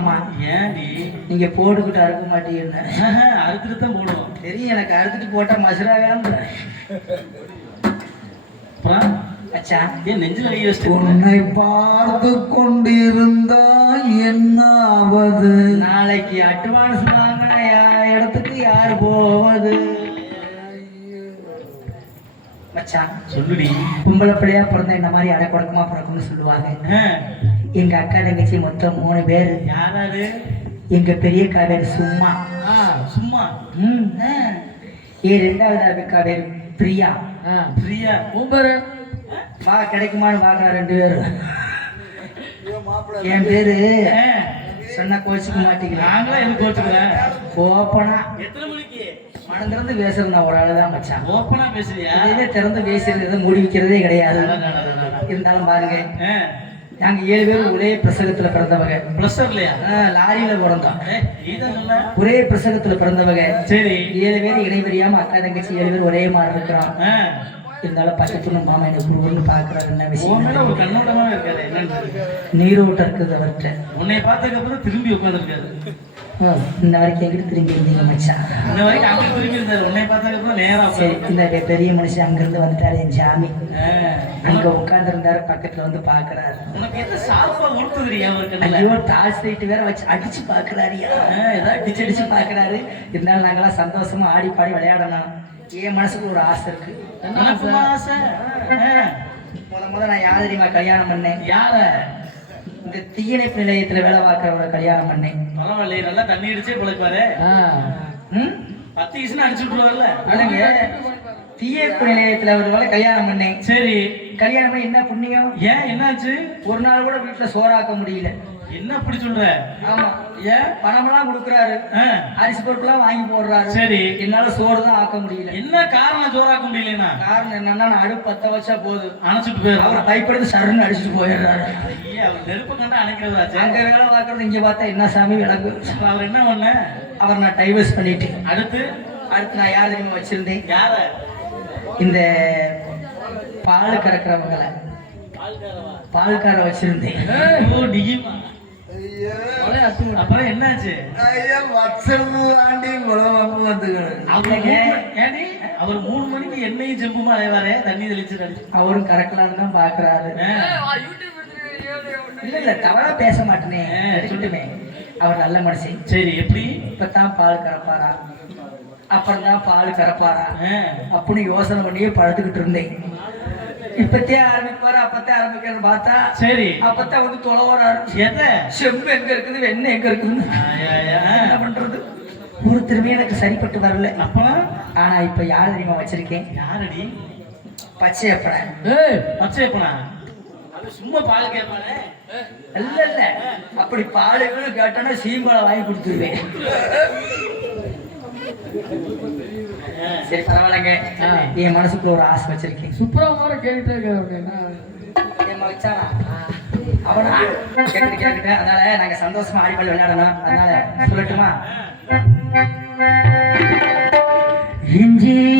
தெரியுமாம்மா ஏன்டி நீங்க போட்டுக்கிட்டு அறுக்க மாட்டீங்கன்னு. அறுத்துட்டு தான் போடுவோம். தெரியும் எனக்கு அறுத்துட்டு போட்டா மசுராகான்னு அப்புறம்? அச்சா. ஏன் நெஞ்சில கை வச்சுட்டு உன்னை பார்த்து கொண்டிருந்தா என்ன ஆவது நாளைக்கு அட்வான்ஸ் வாங்கின இடத்துக்கு யார் போவது? மச்சான் சொல்லுடி. பொம்பளை பிள்ளையா பிறந்தா இந்த மாதிரி அடக்குடக்கமா பிறக்கும்னு சொல்லுவாங்க. எங்க அக்கா தங்கச்சி மொத்தம் மூணு பேர். யாராரு? எங்க பெரிய பேர் சும்மா. ஆ, சும்மா. ம். ஏ ரெண்டாவது அக்கா பேர் பிரியா. பிரியா ஊம்பரு வா கிடைக்குமான்னு வாங்க ரெண்டு பேரும். என் பேரு? சொன்னா கோச்சிக்க மாட்டேங்கிறான் நாங்களா கோச்சுக்கிறேன் ஓப்பனா. எத்தனை மணிக்கு? மனம் திறந்து பேசுறது நான் ஒரு ஆளுதான் மச்சான். ஓப்பனா பேசுறியா? திறந்து பேசுறது மூடி வைக்கிறதே கிடையாது. இருந்தாலும் பாருங்க. நாங்க ஏழு பேரும் ஒரே பிரசகத்துல பிறந்தவங்க. ப்ளஸ்டர் இல்லையா லாரியில பிறந்தோம் ஒரே பிரசகத்துல பிறந்தவங்க. சரி. ஏழு பேர் இணைவரியாம அக்கா தங்கச்சி ஏழு பேர் ஒரே மாதிரி இருக்கிறோம் இருந்தாலும் பக்கத்துல மாமா எனக்கு குருவன்னு பாக்குறாரு என்ன விஷயம்? ஒரு கண்ணோட்டமா இருக்காது என்னன்னு நீரோட்டம் இருக்குது அவர்கிட்ட. உன்னை பார்த்ததுக்கு அப்புறம் திரும்பி உட்காந்துருக்காரு இன்ன வரைக்கும் எங்கிட்ட திரும்பி இருந்தீங்க மச்சான். இன்ன வரைக்கும் அங்க திரும்பி இருந்தாரு உன்னை பார்த்ததுக்கு அப்புறம் நேரா சரி இந்த பெரிய மனுஷன் அங்கிருந்து வந்துட்டாரு என் சாமி. அங்க உட்கார்ந்து இருந்தாரு பக்கத்துல வந்து பாக்குறாரு உனக்கு உடுத்துதுடி அவருக்கு நல்ல ஐயோ டார்ச் லைட் வேற வச்சு அடிச்சு பாக்குறாருயா ஏதாவது அடிச்சு அடிச்சு பாக்குறாரு இருந்தாலும் நாங்கெல்லாம் சந்தோஷமா ஆடி பாடி விளையாடணும் என் மனசுக்கு ஒரு ஆசை இருக்கு. ஆசை? முத முத நான் யார் தெரியுமா கல்யாணம் பண்ணேன்? யார? இந்த தீயணைப்பு நிலையத்துல வேலை பார்க்கறவரை கல்யாணம் பண்ணேன் பரவாயில்லையே நல்லா தண்ணி அடிச்சே பிழைப்பாரு ம்? பத்து கிசுன்னு அடிச்சு விட்டுருவாருல்ல இல்லைங்க தீயணைப்பு நிலையத்துல ஒரு வேலை கல்யாணம் பண்ணேன் சரி. கல்யாணம் பண்ணி என்ன புண்ணியம்? ஏன் என்னாச்சு? ஒரு நாள் கூட வீட்டுல சோறாக்க முடியல. என்ன அப்படி சொல்ற? ஆமா. ஏன் பணமெல்லாம் கொடுக்குறாரு. அரிசி பொருட்கள்லாம் வாங்கி போடுறாரு. சரி. என்னால சோறு தான் ஆக்க முடியல. என்ன காரணம் ஜோராக்க முடியலனா? காரணம் என்னன்னா நான் அடுப்பு பத்த வச்சா போதும் அணைச்சிட்டு போயிரு அவரை கைப்படுத்து சருன்னு அடிச்சுட்டு போயிடுறாரு. அவர் நெருப்பு கண்டா அணைக்கிறதாச்சு. அங்க வேலை பார்க்கறது இங்க பார்த்தா என்ன சாமி விளக்கு? அவர் என்ன பண்ண? அவர் நான் டைவர்ஸ் பண்ணிட்டேன். அடுத்து? அடுத்து நான் யார் தெரியுமா வச்சிருந்தேன்? யார? இந்த பால் கறக்கிறவங்கள. பால்கார வச்சிருந்தேன். ஓ, நீயுமா? அப்புறம் என்னாச்சு? ஐயா வச்சது ஆண்டி குளம் வந்துக்கிறேன் அவர் மூணு? அவர் மணிக்கு எண்ணெயும் செம்புமா அலைவாரே தண்ணி தெளிச்சு அவரும் கறக்கலான்னு தான் பாக்குறாரு. இல்ல இல்ல தவறா பேச மாட்டேனே. அவர் நல்ல மனுஷன். சரி எப்படி? இப்பதான் பால் கறப்பாரா? அப்புறம் தான் பால் கறப்பாரா? அப்படின்னு யோசனை பண்ணியே படுத்துக்கிட்டு இருந்தேன். இப்பத்தே ஆரம்பிப்பாரு அப்பத்தே ஆரம்பிக்கிறது பார்த்தா சரி. அப்பத்தான் வந்து தொலை வராரு. எதை? செம்பு எங்க இருக்குது வெண்ணெய் எங்க இருக்குதுன்னு. என்ன பண்றது? ஒருத்தருமே எனக்கு சரிப்பட்டு வரல. அப்புறம் ஆனா இப்ப யார் தெரியுமா வச்சிருக்கேன்? யாரடி? பச்சை அப்பறேன் பச்சைப்பனா அது சும்மா பால் கேட்பானே? இல்ல இல்ல. அப்படி பாலுகளும் கேட்டோன்னா சீம்பாலை வாங்கி கொடுத்துருவேன். சரி பரவாயில்லைங்க. என் மனசுக்குள்ள ஒரு ஆசை வச்சிருக்கேன். சுப்ரமான கேட்டுட்டே இருக்க அதனால நாங்க சந்தோஷமா ஆடி பாடி விளையாடணும். அதனால சொல்லட்டுமா? இஞ்சீடு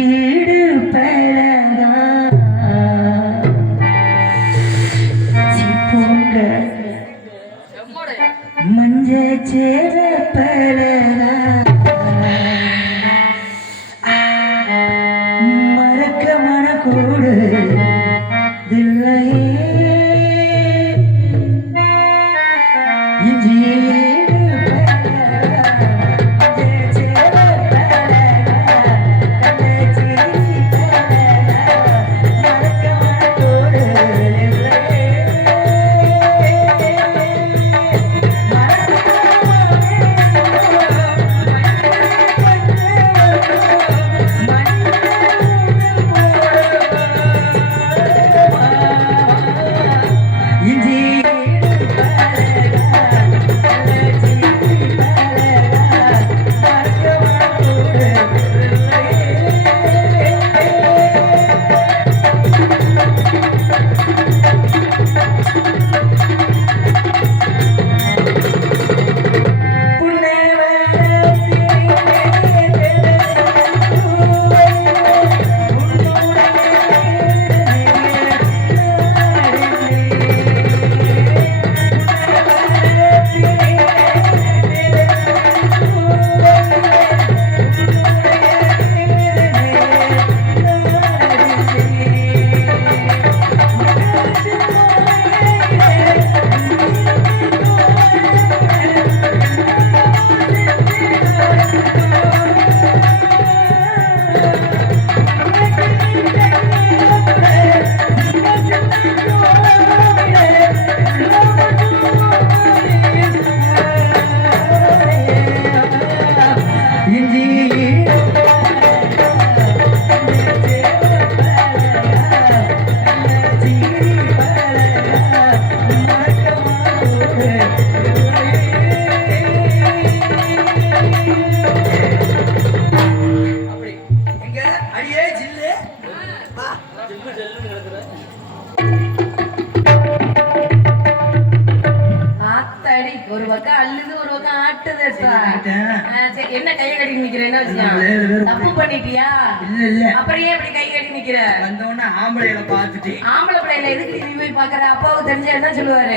அப்பாவுக்கு தெரிஞ்சா என்ன சொல்லுவாரு?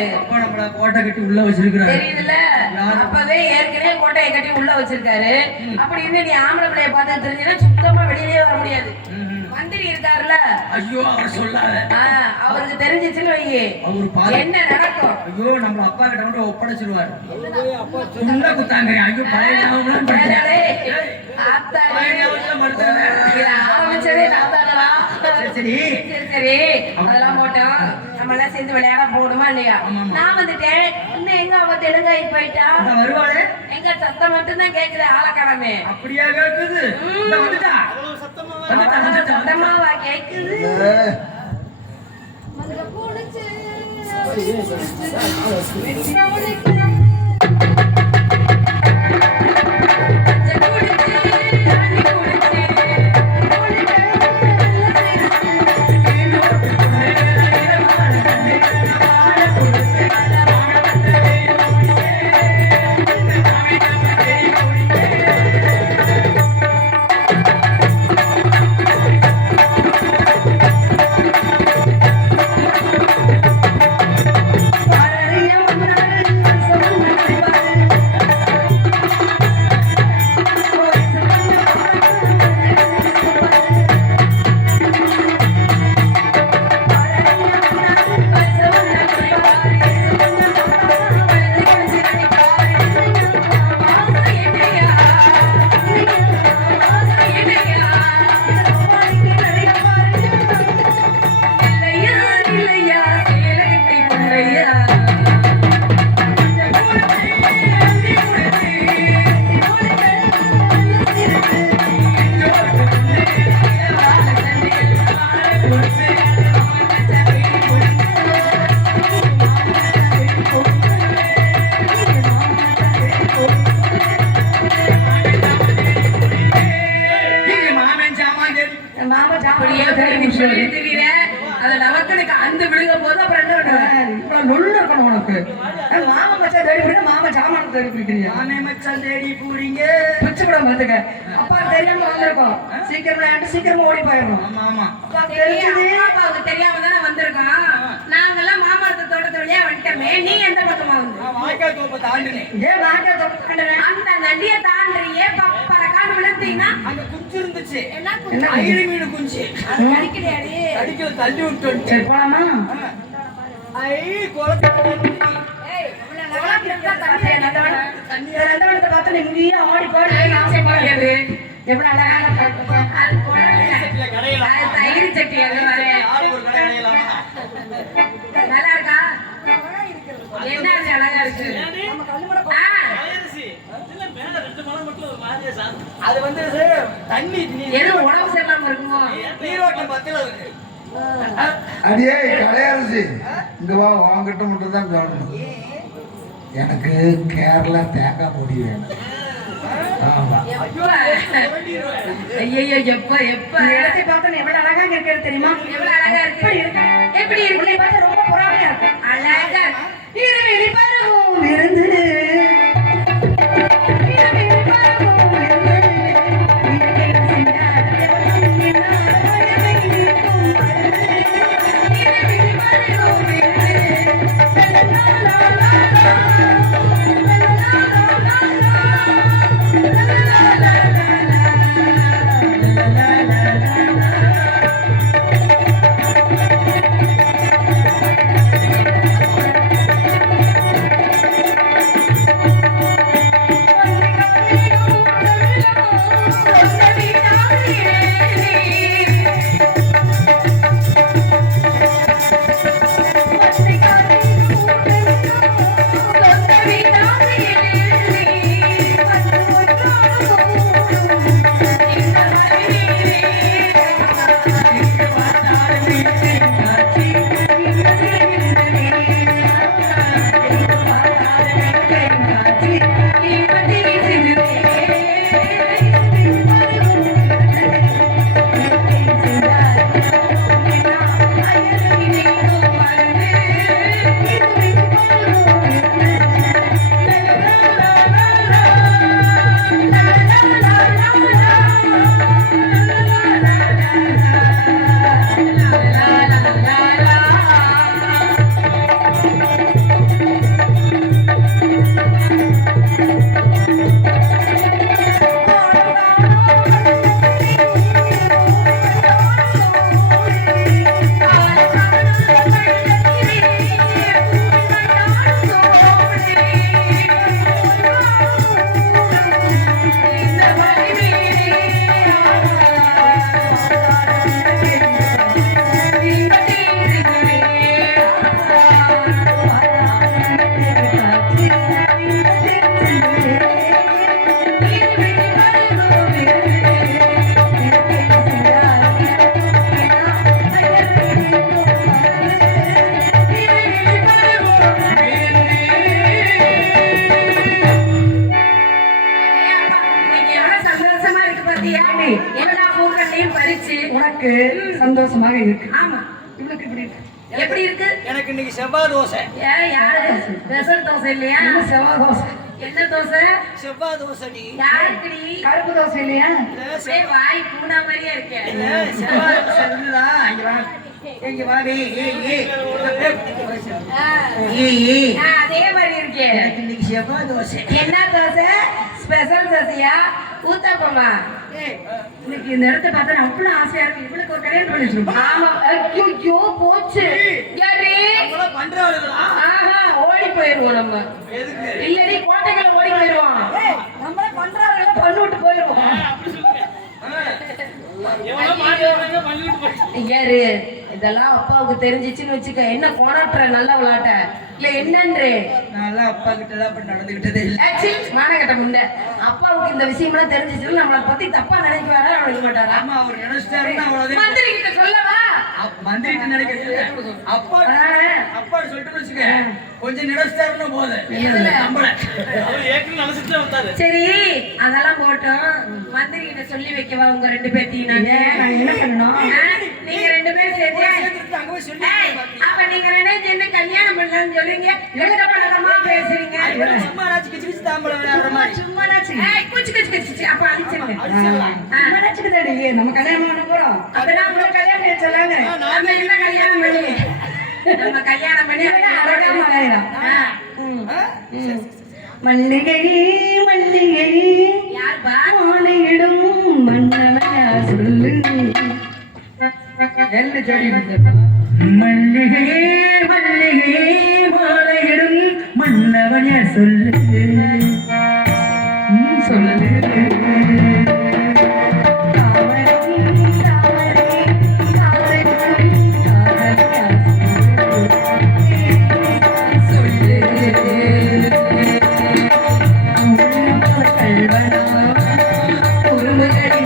கோட்டை கட்டி உள்ள வச்சிருக்கிறாரு. தெரியுதுல்ல? அப்பவே ஏற்கனவே கோட்டையை கட்டி உள்ள வச்சிருக்காரு. அப்படி இருந்து நீ ஆம்பளை பிள்ளைய பார்த்து தெரிஞ்சுன்னா சுத்தமா வெளியிலே வர முடியாது. மந்திரி இருக்காருல்ல? ஐயோ அவர் சொல்லாத. அவருக்கு தெரிஞ்சிச்சுன்னு வையே. அவர் என்ன நடக்கும்? ஐயோ நம்ம அப்பா கிட்ட கொண்டு ஒப்படைச்சிருவாரு. உள்ள குத்தாங்க. ஐயோ பழைய ஞாபகம் ஆரம்பிச்சதே நான் தானடா. சரி அதெல்லாம் போட்டோம் நம்ம எல்லாம் சேர்ந்து விளையாட இல்லையா? ஆமாமா. நான் வந்துட்டேன் இன்னும் எங்க அவ தெலுங்காய் போயிட்டா? வருவாளே. எங்க சத்தம் மட்டும்தான் கேக்குது ஆளக்காரமே அப்படியா கேக்குது? இந்த வந்துட்டா. வந்துட்டா வந்துட்டா சத்தமாவா கேக்குது? குஞ்சு இருந்துச்சு ஐடு மீன் குஞ்சு அது கடிக்கலையாடி அடிக்கல தள்ளி விட்டு சரி போலாமா? ஐ குளத்தை ஏய் குளத்துல இருந்தா தண்ணி நதவன நந்தவனத்தை பார்த்து நீ இங்கேயே ஆடி பாடி முடியாது எவ்வளவு அழகான பழக்கம். அது குளத்துல. அது தயிர் சட்டி அது நல்லா இருக்கா? என்ன அது அழகா இருக்கு? அது வந்து தண்ணி உடம்பு சரியில்லாம இருக்குமோ? நீரோட்டம் பத்தில இருக்கு? அடியே கலையரசி இங்க வா வாங்கிட்ட மட்டும் தான் சொல்லணும் எனக்கு கேரளா தேங்காய் பொடி வேணும். ஐயோ எப்ப? எப்ப இடத்தை பார்த்தா எவ்வளவு அழகா இருக்கிறது தெரியுமா? எவ்வளவு அழகா இருக்கு? எப்படி இருக்கு? மாதிரி இருக்கு. ஆமா. இவளுக்கு இப்படி இருக்கு. எப்படி இருக்கு? எனக்கு இன்னைக்கு செவ்வாய் தோசை. ஏன் யாரு? ஸ்பெஷல் தோசை இல்லையா? என்ன செவ்வா தோசை? என்ன தோசை? செவ்வாய் தோசைடி யாருக்குடி? கருப்பு தோசை இல்லையா? வாய் பூனா மாதிரியே இருக்கேன் செவ்வாய் தோசை. இருந்துதா இங்க வா. இங்க வா டேய் ஏய் ஏய். ஏய் ஏய் அதே மாதிரி இருக்கே. எனக்கு இன்னைக்கு செவ்வாய் தோசை. என்ன தோசை? ஸ்பெஷல் தோசையா ஊத்தாப்பமா இன்னைக்கு இந்த இடத்த பார்த்தா அவ்வளவு ஆசையா இருக்கு இவளுக்கு ஒரு கல்யாணம் பண்ணி வச்சிருப்போம் ஆமா. ஐயோ போச்சு. யாரு? ஆஹா ஓடி போயிருவோம் நம்ம. இல்லடி கோட்டைகளை ஓடி போயிருவோம். நம்மளே பண்றாங்க பண்ணு விட்டு போயிருவோம். யாரு? இதெல்லாம் அப்பாவுக்கு தெரிஞ்சிச்சுன்னு வச்சுக்க. என்ன கோணாட்டுற நல்ல விளாட்ட இல்ல என்னன்று? நான் அப்பா கிட்ட தான் நடந்துகிட்டதே இல்ல. மானகட்ட முண்டை. அப்பாவுக்கு இந்த விஷயம்லாம் தெரிஞ்சிச்சுன்னு நம்மளை பத்தி தப்பா நினைக்குவாரா நினைக்க மாட்டாரா? ஆமா அவர் நினைச்சிட்டாருன்னா அவ்வளவுதான் மந்திரி கிட்ட சொல்லவா? அப்- மந்திரிட்டு நினைக்கிறது அப்பா அப்பா சொல்லிட்டு வச்சுக்க. கொஞ்சம் நினைச்சிட்டாருன்னா போதும். நம்பல அவர் ஏற்கனவே நினைச்சிட்டு வந்தாரு. சரி அதெல்லாம் போட்டோம். மந்திரி கிட்ட சொல்லி வைக்கவா? உங்க ரெண்டு பேர்த்தையும் நானு என்ன பண்ணணும் நீங்க ரெண்டு பேரும் சேர்த்து. அப்ப நீங்க ரெண்டு சேர்ந்து கல்யாணம் பண்ணலாம்னு சொல்றீங்க. எங்க பழக்கமா பேசுறீங்க? சும்மா ராஜ் கிச்சு கிச்சு தாம்பளம் மாதிரி. சும்மானாச்சு. ஏய், குச்சி குச்சி குச்சி அப்ப அடிச்சிருங்க. சும்மானாச்சுக்குதாடி நம்ம கல்யாணம் பண்ண போறோம். அப்பதான் நம்ம கல்யாணம் பண்ணி சொல்லாங்க நம்ம என்ன கல்யாணம் பண்ணி நம்ம கல்யாணம் பண்ணி அழகாம ஆயிரம் ஆ. மல்லிகை மல்லிகை மாலையிடும் மன்னவனா சொல்லு. மல்லிகை மல்லிகை மாலையிடும் மன்னவன சொல்லு. ஏதாவது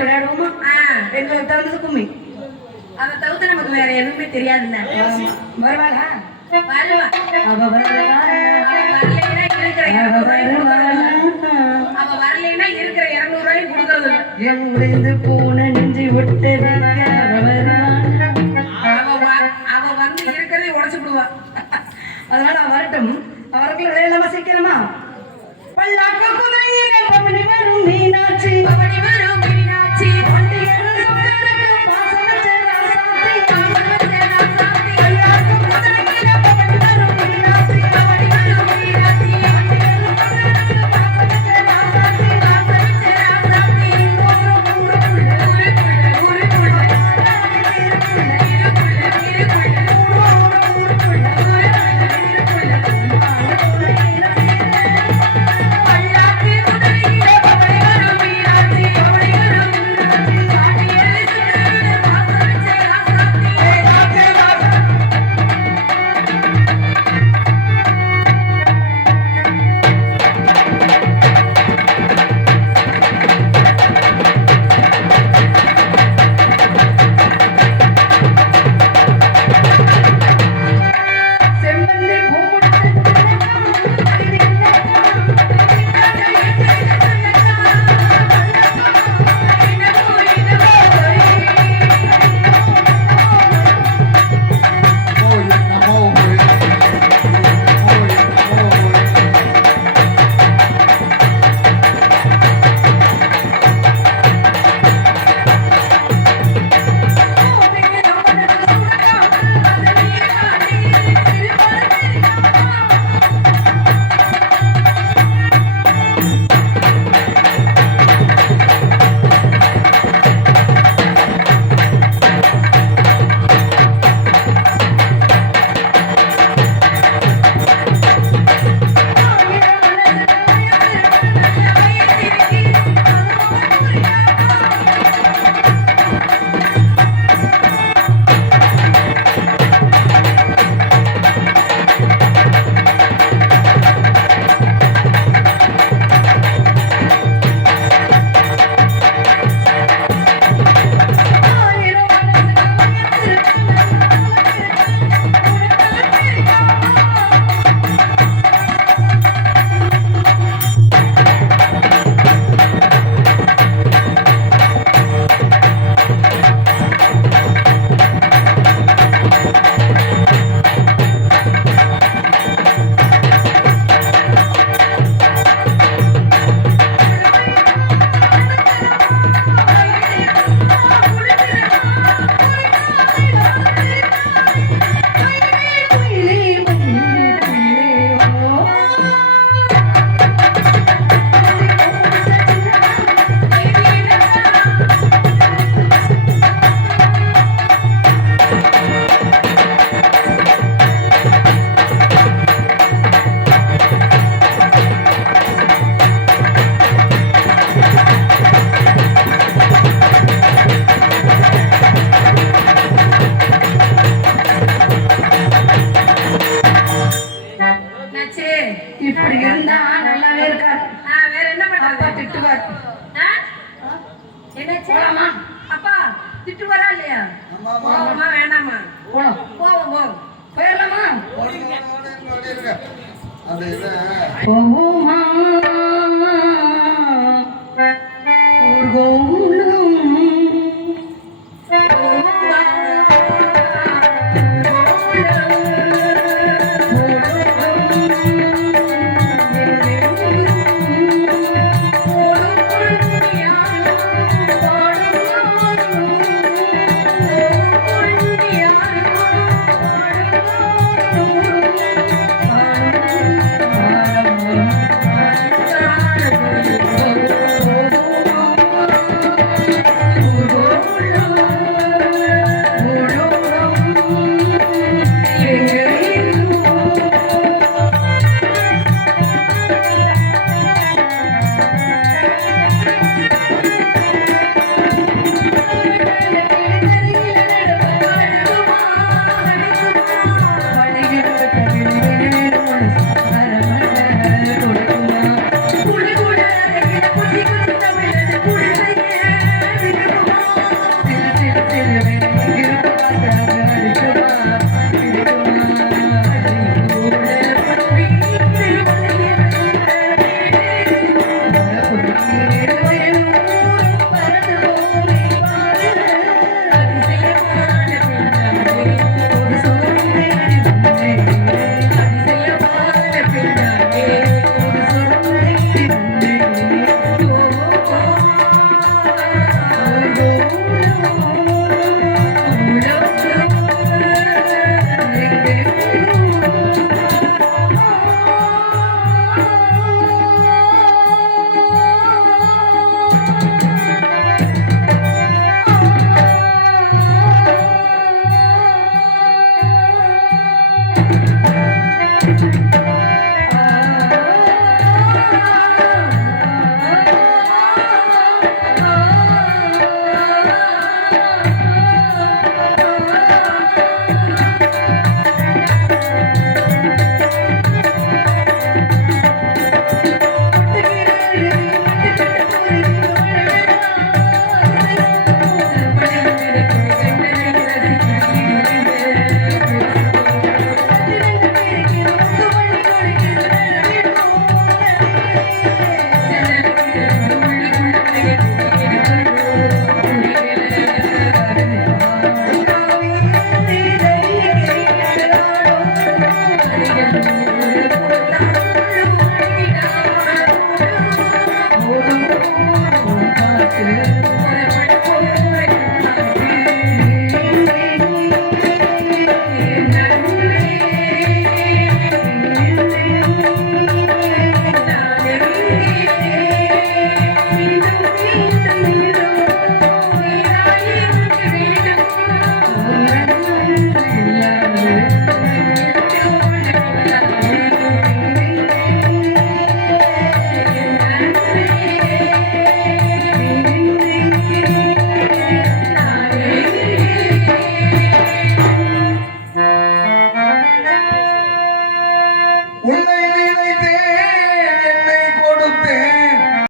வச்சு விளையாடுவோமா எங்களை தகுந்தது கும்மி. அவ தவிர்த்து நமக்கு வேற எதுவுமே தெரியாதுல்ல. வருவாளா? வருவா. அவ வருவா அவ வரலைன்னா இருக்கிற இருநூறு ரூபாய் கொடுக்கறது என் உழைந்து போன நெஞ்சு விட்டு அவ வந்து இருக்கிறதே உடச்சு விடுவா. அதனால வரட்டும். அவருக்குள்ள விளையாடாம சீக்கிரமா? பல்லாக்க குதிரையிலே பவனி வரும் மீனாட்சி. பவனி வரும்